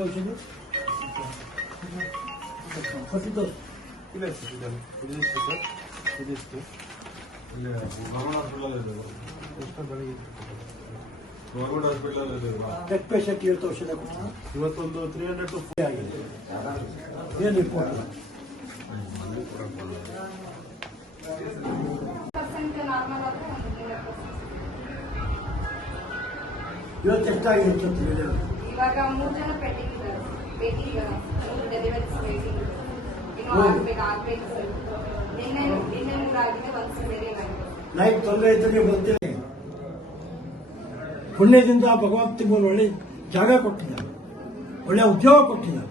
ಏನು ಔಷಧಿ ಕೊಟ್ಟಿದ್ದು ಇಲ್ಲ ಸರ್ ಇದನ್ನು ಇದಿಷ್ಟು ಸರ್ ಇದಿಷ್ಟು ಇಲ್ಲಿ ಗೌರ್ಮೆಂಟ್ ಹಾಸ್ಪಿಟಲ್ ಇದೆ ಎಷ್ಟು ಬೆಳಗ್ಗೆ ಗೌರ್ಮೆಂಟ್ ಹಾಸ್ಪಿಟಲ್ ಇದೆ ಬ್ಲಡ್ ಪೇಷಂಟ್ ಇವತ್ತು ಔಷಧ ಕೊಟ್ಟ ಇವತ್ತೊಂದು ತ್ರೀ ಹಂಡ್ರೆಡ್ ಟು ಆಗಿದೆ ಏನು ರಿಪೋರ್ಟ್ ಪರ್ಸೆಂಟ್ ನಾರ್ಮಲ್ ಆದರೆ ಒಂದು ಮೂವತ್ತು ಪರ್ಸೆಂಟ್ ಇವತ್ತು ಎಷ್ಟಾಗಿದೆ ಇಷ್ಟೊತ್ತು ಇವಾಗ ಮೂರು ಜನ ಪೆಂಡಿಂಗ್ ಇದ್ದಾರೆ ವೇಟಿಂಗ್ ಮೂರು ಡೆಲಿವರೀಸ್ ವೇಟಿಂಗ್ ಇನ್ನು. ಆಗ್ಬೇಕು ಆಗ್ಬೇಕು ಸರ್ ನಿನ್ನೆ ನಿನ್ನೆ ಮೂರು ಆಗಿದೆ ಒಂದು ಸಿಲೇರಿಯನ್ ಆಗಿದೆ ನೈಟ್ ತೊಂದರೆ ಇದ್ದರೆ ನೀವು ಬರ್ತೀನಿ ಪುಣ್ಯದಿಂದ ಭಗವಂತ ಒಳ್ಳೆ ಜಾಗ ಕೊಟ್ಟಿದ್ದಾರೆ ಒಳ್ಳೆ ಉದ್ಯೋಗ ಕೊಟ್ಟಿದ್ದಾರೆ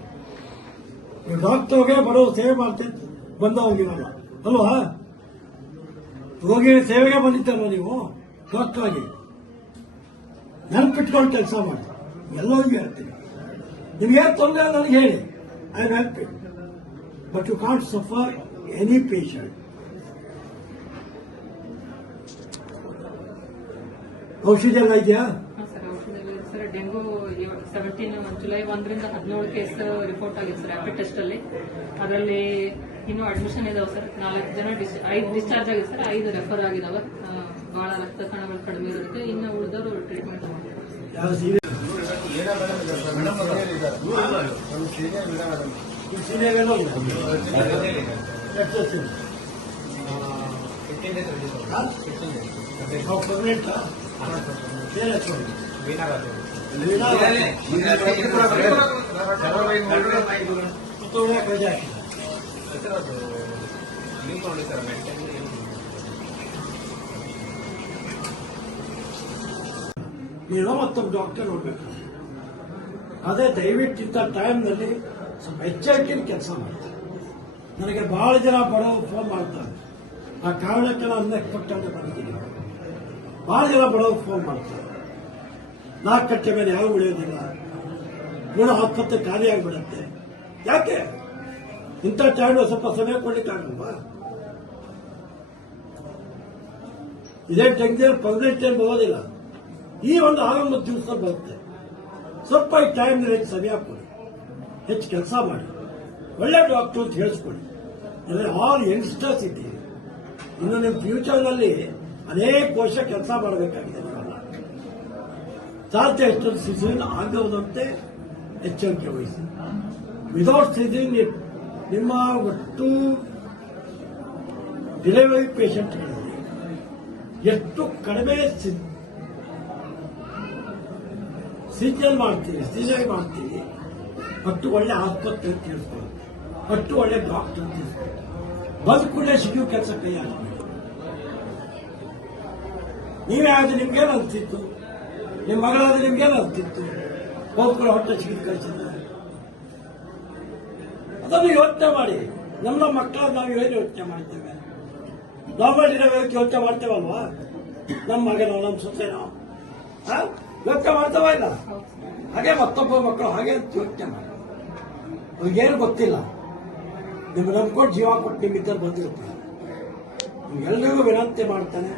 ಡಾಕ್ಟರ್ಗೆ ಬರೋ ಸೇವೆ ಮಾಡ್ತೀನಿ ಬಂದವರಿಗಲ್ಲ. ಅಲ್ವಾ? ಹೋಗಿ ಸೇವೆಗೆ ಬಂದಿದ್ದಲ್ವ ನೀವು? ಡಾಕ್ಟರ್ ಆಗಿ ನೆನಪಿಟ್ಕೊಂಡು ಕೆಲಸ ಮಾಡಿ. ಎಲ್ಲರಿಗೂ ಹೇಳ್ತೀನಿ. ನಿಮಗೇನು ತೊಂದರೆ ನನಗೆ ಹೇಳಿ. I am happy but you can't suffer any patient ಔಷಧಿ ಎಲ್ಲ ಇದೆಯಾ ಸರ್ ಡೆಂಗು ಸೆವೆಂಟೀನ್ ಜುಲೈ ಒಂದರಿಂದ ಹದಿನೇಳು ಕೇಸ್ ರಿಪೋರ್ಟ್ ಆಗಿದೆ ಸರ್ ರ್ಯಾಪಿಡ್ ಟೆಸ್ಟ್ ಅಲ್ಲಿ. ಅದರಲ್ಲಿ ಇನ್ನು ಅಡ್ಮಿಷನ್ ಇದಾವೆ ಸರ್. ನಾಲ್ಕು ಜನ ಡಿಸ್ ಐದು ಡಿಸ್ಚಾರ್ಜ್ ಆಗಿದೆ ಸರ್. ಐದು ರೆಫರ್ ಆಗಿದಾವೆ. ಬಹಳ ರಕ್ತ ಕಣಗಳು ಕಡಿಮೆ ಇರುತ್ತೆ. ಇನ್ನು ಉಳಿದವರು ಟ್ರೀಟ್ಮೆಂಟ್ ಮಾಡ್ತಾರೆ ಯಾವ ಸೀರೆ ಈ ಸೀರೆಗೆಲ್ಲ ಇಲ್ಲ. ಎಷ್ಟು ವರ್ಷ? ಹಾ? ನಾವು permanent ಆ? ಬೇರೆ ಹೆಸರು? ವೀಣಾ ತುಂಬ ಬೇಜಾರು ಆಗ್ತದೆ. ನೀನು ಮತ್ತೊಬ್ಬ ಡಾಕ್ಟರ್ ನೋಡ್ಬೇಕು ಅದೇ ದಯವಿಟ್ಟು ಇಂಥ ಟೈಮ್ನಲ್ಲಿ ಸ್ವಲ್ಪ ಎಚ್ಚರಿಕೆಯಿಂದ ಕೆಲಸ ಮಾಡ್ತಾರೆ. ನನಗೆ ಬಹಳ ಜನ ಬಡವರು ಫೋನ್ ಮಾಡ್ತಾರೆ. ಆ ಕಾರಣಕ್ಕೆ ನಾನು ಅನ್ಎಕ್ಸ್ಪೆಕ್ಟ್ ಬಂದಿದ್ದೀನಿ. ಬಹಳ ಜನ ಬಡವರು ಫೋನ್ ಮಾಡ್ತಾರೆ. ನಾಲ್ಕು ಕಟ್ಟೆ ಮೇಲೆ ಯಾರು ಉಳಿಯೋದಿಲ್ಲ. ಗುಣ ಆಸ್ಪತ್ರೆ ಖಾಲಿಯಾಗಿಬಿಡುತ್ತೆ ಯಾಕೆ? ಇಂಥ ಟೈಮ್ ಸ್ವಲ್ಪ ಸಮಯ ಕೊಡ್ಲಿಕ್ಕಾಗಲ್ವಾ ಇದೇ ಟೆಂಗ್ ಪರ್ಮನೆಂಟ್ ಏನು ಬರೋದಿಲ್ಲ. ಈ ಒಂದು ಆರಂಭ ದಿವಸ ಬರುತ್ತೆ. ಸ್ವಲ್ಪ ಈ ಟೈಮ್ನಲ್ಲಿ ಹೆಚ್ಚು ಸಮಯ ಕೊಡಿ ಹೆಚ್ಚು ಕೆಲಸ ಮಾಡಿ. ಒಳ್ಳೆ ಡಾಕ್ಟರ್ ಅಂತ ಹೇಳಿಸ್ಕೊಡಿ. ಅಂದರೆ ಆಲ್ ಯಂಗ್ಸ್ಟರ್ಸ್ ಇದ್ದೀರಿ. ಇನ್ನು ನಿಮ್ಮ ಫ್ಯೂಚರ್ನಲ್ಲಿ ಅನೇಕ ವರ್ಷ ಕೆಲಸ ಮಾಡಬೇಕಾಗಿದೆ ನೀವೆಲ್ಲ ಸಾಧ್ಯ ಎಷ್ಟೊಂದು ಸಿಸುವಿನ ಆಗದಂತೆ ಎಚ್ಚರಿಕೆ ವಹಿಸಿ. ವಿದೌಟ್ ಸಿಸಿನ್ ನಿಮ್ಮ ಒಟ್ಟು ಡೆಲಿವರಿ ಪೇಷಂಟ್ಗಳಲ್ಲಿ ಎಷ್ಟು ಕಡಿಮೆ ಸೀಜನ್ ಮಾಡ್ತೀವಿ ಸಿಜಲ್ ಮಾಡ್ತೀವಿ ಅಷ್ಟು ಒಳ್ಳೆ ಆಸ್ಪತ್ರೆ ತಿಳಿಸ್ಕೊಳ್ಳಿ ಅಷ್ಟು ಒಳ್ಳೆ ಡಾಕ್ಟರ್ ತಿಳಿಸ್ಕೊಳ್ಳಿ ಬಂದ ಕೂಡಲೇ ಸಿಗಿಯೋ ಕೆಲಸ ಕೈ ನೀವೇ ಆದ್ರೆ ನಿಮ್ಗೇನು ಅಂತಿತ್ತು ನಿಮ್ಮ ಮಗಳಾದ್ರೆ ನಿಮ್ಗೇನು ಅಂತಿತ್ತು ಹೋಗ್ಕೊಳ್ಳೋ ಹೊಟ್ಟೆ ಸಿಗಿದ ಕಳಿಸಿದ ಅದನ್ನು ಯೋಚನೆ ಮಾಡಿ. ನಮ್ಮ ಮಕ್ಕಳ ನಾವು ಏನು ಯೋಚನೆ ಮಾಡ್ತೇವೆ? ನಾವು ಮಾಡಿರೋ ವ್ಯಕ್ತಿ ಯೋಚನೆ ಮಾಡ್ತೇವಲ್ವಾ? ನಮ್ಮ ಮಗನೋ, ನಮ್ಮ ಆ? ಯೋಚನೆ ಮಾಡ್ತಾವ ಇಲ್ಲ? ಹಾಗೆ ಮತ್ತೊಬ್ಬ ಮಕ್ಕಳು ಹಾಗೆ ಅಂತ ಯೋಚನೆ ಮಾಡಿ. ಅವ್ರಿಗೇನು ಗೊತ್ತಿಲ್ಲ. ನಿಮ್ಗೆ ನಂಬ್ಕೊಂಡು ಜೀವ ಕೊಟ್ಟು ನಿಮ್ಮ ಇದ್ದಲ್ಲಿ ಬಂದಿರ್ತಾರೆ ವಿನಂತಿ ಮಾಡ್ತಾನೆ,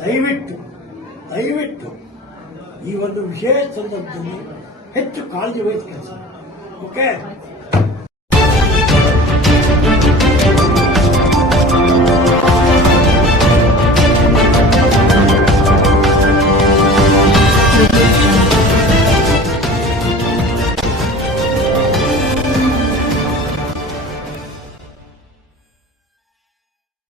ದಯವಿಟ್ಟು ದಯವಿಟ್ಟು ಈ ಒಂದು ವಿಶೇಷ ಸಂದರ್ಭದಲ್ಲಿ ಹೆಚ್ಚು ಕಾಳಜಿ ವಹಿಸಿ ಓಕೆ